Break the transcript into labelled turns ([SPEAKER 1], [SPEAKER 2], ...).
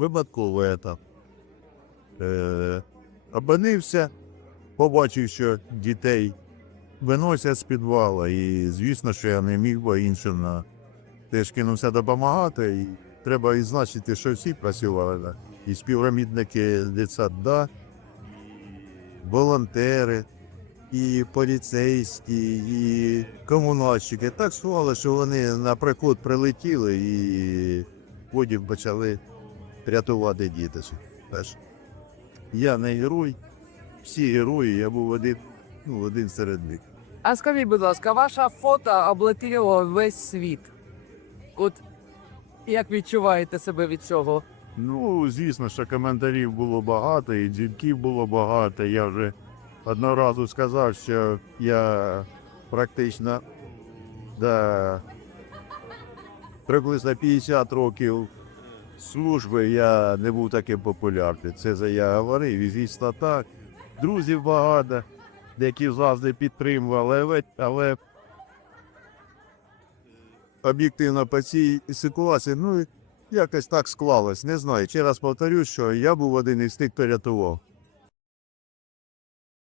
[SPEAKER 1] випадково это. Е, опинився, побачив, що дітей виносять з підвала, і звісно, що я не міг би іншим на теж кинувся допомагати. І треба відзначити, що всі працювали. І співробітники дитсадда, і волонтери, і поліцейські, і комунальщики. Так склали, що вони на приход прилетіли і потім почали рятувати дітей. Теж. Я не герой, всі герої, я був один, ну, один серед них.
[SPEAKER 2] А скажіть, будь ласка, ваша фото облетіло весь світ. От як відчуваєте себе від цього?
[SPEAKER 1] Ну, звісно, що коментарів було багато, і дзвінків було багато. Я вже одного разу сказав, що я практично да, приблизно 50 років служби я не був таким популярним. Це я говорив, і звісно так. Друзів багато, які завжди підтримували, але, але об'єктивно по цій ситуації, ну, якось так склалось. Не знаю. Ще раз повторю, що я був один із тих, хто рятував.